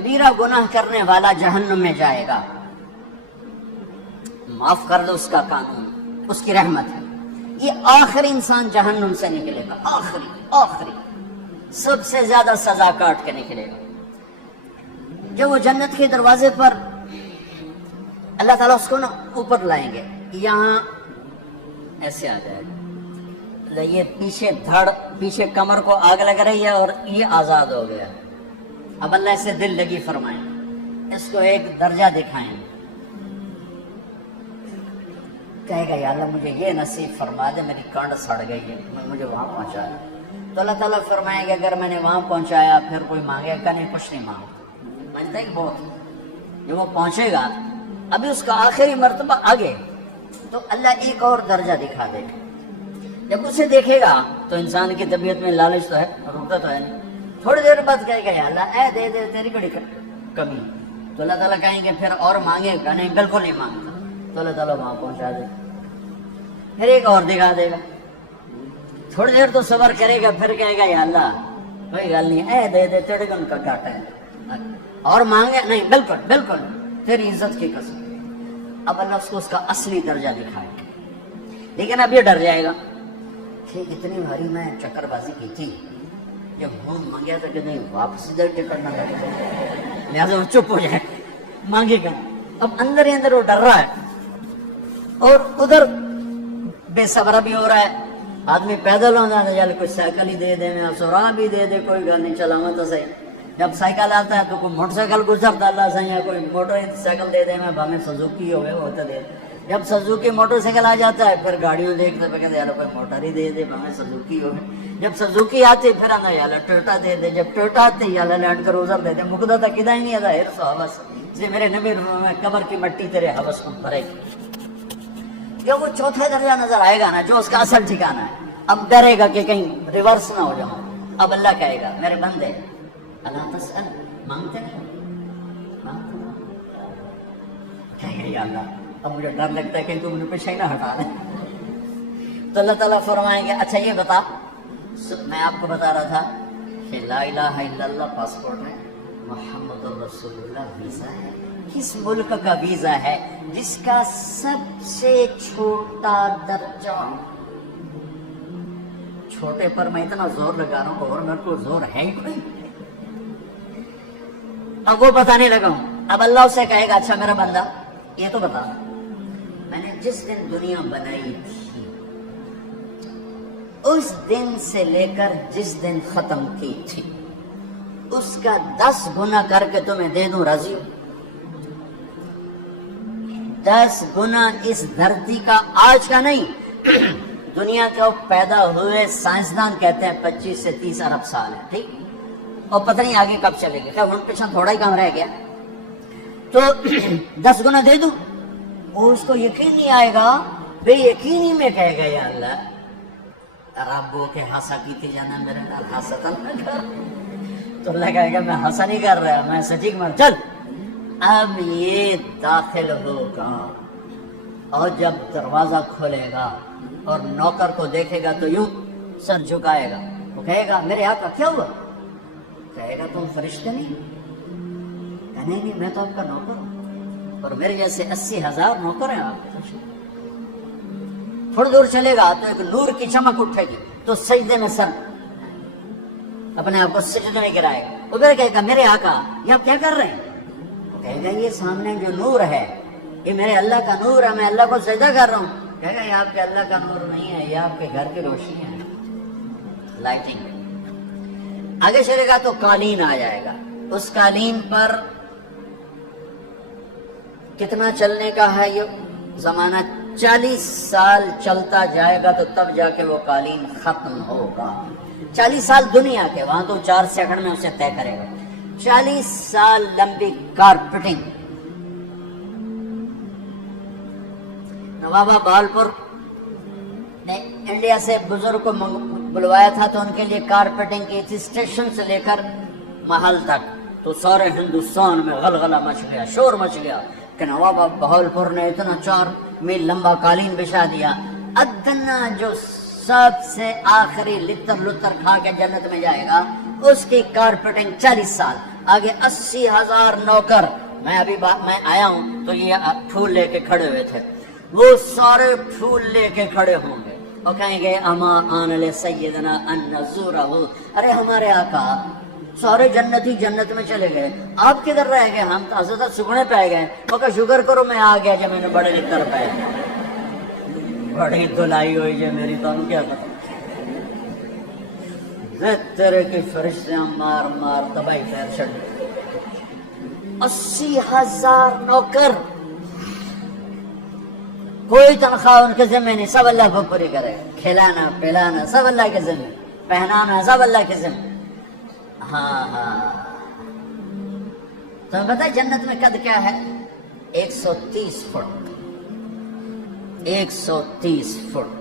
کبیرہ گناہ کرنے والا جہنم میں جائے گا، معاف کر دو اس کا قانون، اس کی رحمت ہے، یہ آخری انسان جہنم سے نکلے گا، آخری سب سے زیادہ سزا کاٹ کے نکلے گا۔ جب وہ جنت کے دروازے پر اللہ تعالیٰ اس کو نا اوپر لائیں گے، یہاں ایسے آ جائے گا، یہ پیچھے کمر کو آگ لگ رہی ہے اور یہ آزاد ہو گیا۔ اب اللہ اسے دل لگی فرمائیں، اس کو ایک درجہ دکھائیں، کہے گا یا اللہ مجھے یہ نصیب فرما دے، میری کانڈ سڑ گئی ہے، مجھے وہاں پہنچا دے۔ تو اللہ تعالیٰ فرمائیں گے اگر میں نے وہاں پہنچایا پھر کوئی مانگے گا نہیں، کچھ نہیں مانگتا ہے بہت، جب وہ پہنچے گا ابھی اس کا آخری مرتبہ آگے، تو اللہ ایک اور درجہ دکھا دے گا۔ جب اسے دیکھے گا تو انسان کی طبیعت میں لالچ تو ہے، رکتا تو ہے نہیں، تھوڑی دیر بعد کہے گا یا اللہ اے دے دے، تیری بڑی کمی۔ تو اللہ تعالیٰ کہیں گے پھر اور مانگے گا نہیں، بالکل نہیں مانگتا، تو اللہ تعالیٰ وہاں پہنچا دے، پھر ایک اور دکھا دے گا، تھوڑی دیر تو صبر کرے گا، پھر کہے گا یا اللہ کوئی گل نہیں، اے دے دے، تیرے کو ان کا گھاٹا ہے، اور مانگے نہیں، بالکل تیری عزت کی قسم۔ اب اللہ اس کو اس کا اصلی درجہ دکھائے، لیکن اب یہ ڈر جائے گا کہ اتنی باری میں چکر بازی کی تھی، جب ہوں مانگیا تھا کہ نہیں واپس ادھر ٹکٹ نہ لگے، لہٰذا وہ چپ ہو جائے، مانگے گا۔ اب اندر ہی اندر وہ ڈر رہا ہے، اور ادھر بے صبر بھی ہو رہا ہے، آدمی پیدل ہونا ہے، کوئی سائیکل ہی دے دے، میں سورا بھی دے دے، کوئی گل نہیں، چلاوا تو صحیح۔ جب سائیکل آتا ہے تو کوئی موٹر سائیکل گزرتا اللہ سے، یا کوئی موٹر سائیکل دے دے، میں بھاویں سزوکی ہوئے وہ تو دے دے۔ جب سزوکی موٹر سائیکل آ جاتا ہے پھر گاڑیوں دیکھتے پہ کہتے یار کوئی موٹر ہی دے دے، بھاویں سزوکی ہوئے۔ جب سزوکی آتی پھر آنا یا ٹویوٹا دے دے، جب ٹویوٹا آتی یا لینڈ کروزر دے دے، مقدہ تک کدا ہی نہیں آتا ہرس و حوث، اس لیے میرے نبی میں قبر کی مٹی تیرے حوث کو بھرے گی۔ جب وہ چوتھا درجہ نظر آئے گا نا، جو اس کا اصل ٹھکانا ہے، اب ڈرے گا کہ کہیں ریورس نہ ہو جاؤں۔ اب اللہ کہے گا میرے بندے اللہ تسأل، مانگتے نہیں، کہے گا یا اللہ اب مجھے ڈر لگتا ہے کہ تم نے پیچھے نہ ہٹا دیں۔ تو اللہ تعالیٰ فرمائیں گے اچھا یہ بتا، میں آپ کو بتا رہا تھا کہ لا الہ الا اللہ پاسپورٹ ہے، محمد رسول اللہ ویزا ہے، کس ملک کا ویزا ہے جس کا سب سے چھوٹا درجہ، چھوٹے پر میں اتنا زور لگا رہا ہوں اور میرے کو زور ہے ہی کوئی، اب وہ بتانے لگا ہوں۔ اب اللہ اسے کہے گا اچھا میرا بندہ یہ تو بتا، میں نے جس دن دنیا بنائی تھی اس دن سے لے کر جس دن ختم کی تھی اس کا 10 گنا کر کے تمہیں دے دوں، راضی ہو؟ 10 گنا اس دھرتی کا، آج کا نہیں، دنیا کے پیدا ہوئے سائنسدان کہتے ہیں 25 سے 30 ارب سال ہے، ٹھیک، اور پتہ نہیں آگے کب چلے گا، ان پیچھے تھوڑا ہی کام رہ گیا، تو 10 گنا دے دوں۔ اور اس کو یقین نہیں آئے گا، بے یقینی میں کہے گا یا اللہ ربو کے ہنسا کی تھی جانا میرے نال ہنسا نہ کر، تو اللہ کہے گا میں ہنسا نہیں کر رہا، میں سچی مر چل۔ اب یہ داخل ہوگا اور جب دروازہ کھولے گا اور نوکر کو دیکھے گا تو یوں سر جھکائے گا، وہ کہے گا میرے آقا کیا ہوا؟ کہے گا تم فرشتے نہیں؟ نہیں میں تو آپ کا نوکر ہوں، اور میرے جیسے 80,000 نوکر ہیں آپ کے۔ تھوڑی دور چلے گا تو ایک نور کی چمک اٹھے گی تو سجدے میں سر اپنے آپ کو سجدے میں گرائے گا، وہ پھر کہے گا میرے آقا یہ آپ کیا کر رہے ہیں؟ وہ کہے گا یہ سامنے جو نور ہے یہ میرے اللہ کا نور ہے، میں اللہ کو سجدہ کر رہا ہوں۔ کہے گا یہ آپ کے اللہ کا نور نہیں ہے، یہ آپ کے گھر کی روشنی ہے، لائٹنگ۔ آگے چلے گا تو قالین آ جائے گا، اس قالین پر کتنا چلنے کا ہے یہ زمانہ، 40 سال چلتا جائے گا تو تب جا کے وہ قالین ختم ہوگا۔ 40 سال دنیا کے، وہاں تو 4 سیکنڈ میں اسے طے کرے گا۔ 40 سال لمبی کارپیٹنگ۔ نوابہ بہالپور نے انڈیا سے بزرگ کو بلوایا تھا تو ان کے لیے کارپیٹنگ کی تھی، اسٹیشن سے لے کر محل تک، تو سارے ہندوستان میں غلغلہ مچ گیا، شور مچ گیا کہ نواب بہالپور نے اتنا 4 میل لمبا قالین بچھا دیا۔ ادنا جو سب سے آخری لتر لتر کھا کے جنت میں جائے گا اس کی کارپیٹنگ 40 سال، آگے 80,000 نوکر. میں ابھی میں آیا ہوں تو یہ پھول لے کے کھڑے ہوئے تھے. وہ سارے پھول لے کے کھڑے ہوں گے اور کہیں گے اما آن لے سیدنا ان نزورہ. ارے ہمارے آقا سارے جنتی جنت میں چلے گئے, آپ کدھر رہ گئے؟ ہم تو حضرت سکھنے پہ گئے. وہ کہ شکر کرو میں آ گیا جب میں نے بڑے لکھر پہ. بڑی دلائی ہوئی ہے میری, تو ہم کیا کریں؟ تیرے کی فرشتے مار مار تباہی پیر چڑھ. 80,000 نوکر, کوئی تنخواہ ان کے ذمہ نہیں, سب اللہ کو پوری کرے. کھلانا پلانا سب اللہ کے ذمہ, پہنانا سب اللہ کے ذمہ. ہاں تمہیں پتہ ہے جنت میں قد کیا ہے؟ 130 فٹ. 130 فٹ.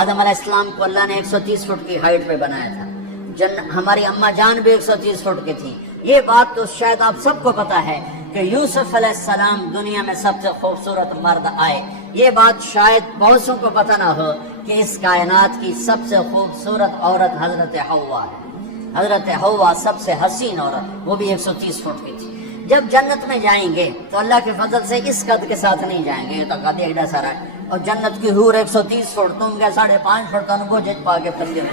آدم علیہ السلام کو اللہ نے 130 فٹ کی ہائٹ پہ بنایا تھا. ہماری اماں جان بھی 130 فٹ کی تھی. یہ بات تو شاید آپ سب کو پتا ہے کہ یوسف علیہ السلام دنیا میں سب سے خوبصورت مرد آئے. یہ بات شاید بہت سو کو پتہ نہ ہو کہ اس کائنات کی سب سے خوبصورت عورت حضرت حوا ہے. حضرت حوا سب سے حسین عورت, وہ بھی 130 فٹ کی تھی. جب جنت میں جائیں گے تو اللہ کے فضل سے اس قد کے ساتھ نہیں جائیں گے, تو قد ایڈا سارا ہے. اور جنت کی حور 130 فٹ, تم کیا 5.5 فٹ کا نگو جج پا کے پھر گئے.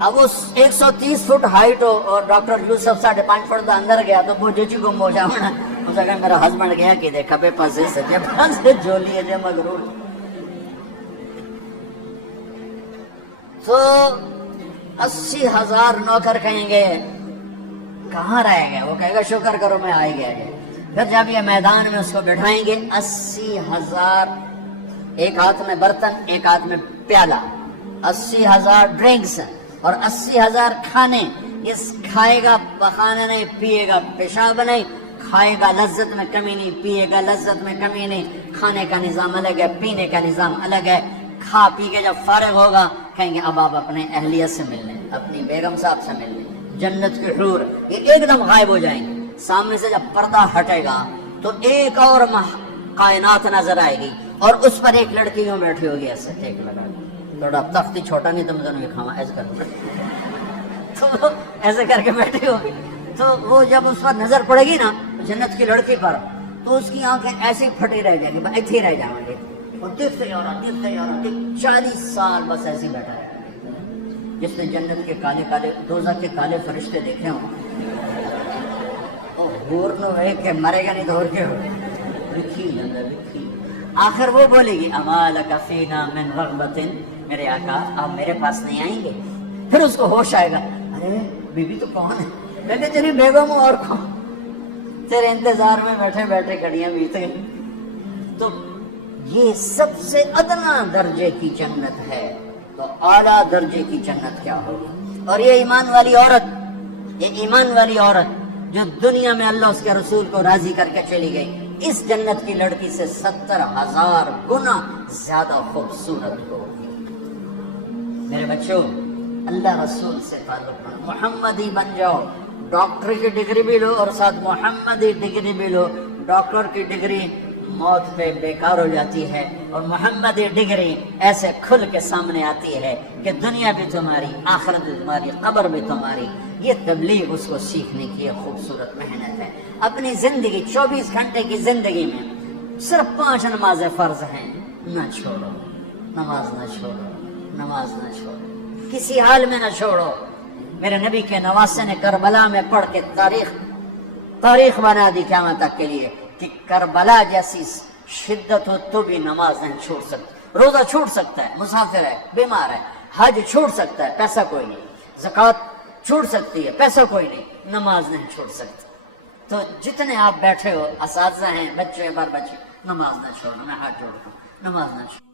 اب اس 130 فٹ ہائٹ ہو اور ڈاکٹر یوسف 5.5 فٹ کا اندر گیا تو وہ ججی گم ہو جاؤنا. اس کہ میرا ہسبینڈ گیا کہ دیکھا بے پاس سے جب جو لیے جے مغرور. تو 80,000 نوکر کہیں گے کہاں رہ گئے؟ وہ کہے گا شکر کرو میں آ گیا. پھر جب یہ میدان میں اس کو بٹھائیں گے 80,000, ایک ہاتھ میں برتن ایک ہاتھ میں پیالہ, 80,000 ڈرنکس اور 80,000 کھانے. اس کھائے گا بخانا نہیں, پیے گا پیشاب نہیں. کھائے گا لذت میں کمی نہیں, پیے گا لذت میں کمی نہیں. کھانے کا نظام الگ ہے, پینے کا نظام الگ ہے. کھا پی کے جب فارغ ہوگا کہیں گے اب آپ اپنے اہلیت سے مل لیں, اپنی بیگم صاحب سے مل لیں. جنت کی حور یہ ایک دم غائب ہو جائیں گے. سامنے سے جب پردہ ہٹے گا تو ایک اور کائنات نظر آئے گی اور اس پر ایک لڑکی یوں بیٹھی ہوگی ایسے ٹیک لگا. تھوڑا تختی چھوٹا نہیں تو میں کھاوا ایسے کر تو ایسے کر کے بیٹھی ہوگی. تو وہ جب اس پر نظر پڑے گی نا جنت کی لڑکی پر, تو اس کی آنکھیں ایسی پھٹی رہ جائیں گی, ایسے ہی رہ جائیں گے. اور دیکھتے جا رہا 40 سال بس ایسے بیٹھا ہے. جس نے جنت کے کالے کالے دوزخ کے کالے فرشتے دیکھے ہوں اور نو ہے کہ مرے گا نہیں تو اور کیا ہو لکھی. آخر وہ بولے گی امالک فینا من رغبت, میرے آقا آپ میرے پاس نہیں آئیں گے؟ پھر اس کو ہوش آئے گا, ارے بی بی تو کون ہے؟ کہتے تیری بیگم ہوں اور کون, تیرے انتظار میں بیٹھے بیٹھے گھڑیاں بیت گئی. تو یہ سب سے ادنا درجے کی جنت ہے, تو اعلیٰ درجے کی جنت کیا ہوگی؟ اور یہ ایمان والی عورت, یہ ایمان والی عورت جو دنیا میں اللہ اس کے رسول کو راضی کر کے چلی گئی, اس جنت کی لڑکی سے 70,000 گنا زیادہ خوبصورت ہوگی. میرے بچوں, اللہ رسول سے تعلق بناؤ, محمدی بن جاؤ. ڈاکٹر کی ڈگری بھی لو اور ساتھ محمدی ڈگری بھی لو. ڈاکٹر کی ڈگری موت پہ بیکار ہو جاتی ہے اور محمدی ڈگری ایسے کھل کے سامنے آتی ہے کہ دنیا بھی تمہاری, آخرت بھی تمہاری, قبر بھی تمہاری. یہ تبلیغ اس کو سیکھنے کی خوبصورت محنت ہے. اپنی زندگی 24 گھنٹے کی زندگی میں صرف 5 نمازیں فرض ہیں, نہ چھوڑو. نماز نہ چھوڑو, نماز نہ چھوڑو, کسی حال میں نہ چھوڑو. میرے نبی کے نواسے نے کربلا میں پڑھ کے تاریخ بنا دی قیامت تک کے لیے کہ کربلا جیسی شدت ہو تو بھی نماز نہیں چھوڑ سکتا. روزہ چھوٹ سکتا ہے, مسافر ہے, بیمار ہے, حج چھوٹ سکتا ہے, پیسہ کوئی نہیں. زکوٰۃ چھوٹ سکتی ہے, پیسہ کوئی نہیں, نماز نہیں چھوڑ سکتی. تو جتنے آپ بیٹھے ہو, اساتذہ ہیں, بچے, بار بچے, نماز نہ چھوڑنا. میں ہاتھ جوڑتا ہوں, نماز نہ چھوڑ.